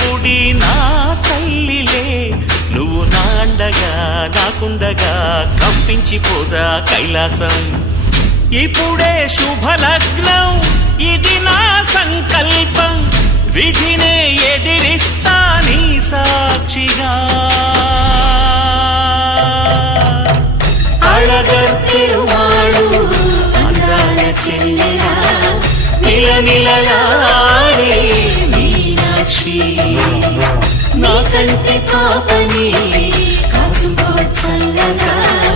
గుడి నా తల్లిలే, నువ్వు నా అండగా నాకుండగా కంపించిపోదా కైలాసం. ఇప్పుడే శుభలగ్నం, ఇది నా సంకల్పం, విధినే ఎదిరిస్తా నీ సాక్షిగా. అళగర్ పెరుమాళు అందాల చెల్లెలా, మిలమిలలాడే మీనాక్షి, నా కంటి పాపని కాచుకో చల్లగా.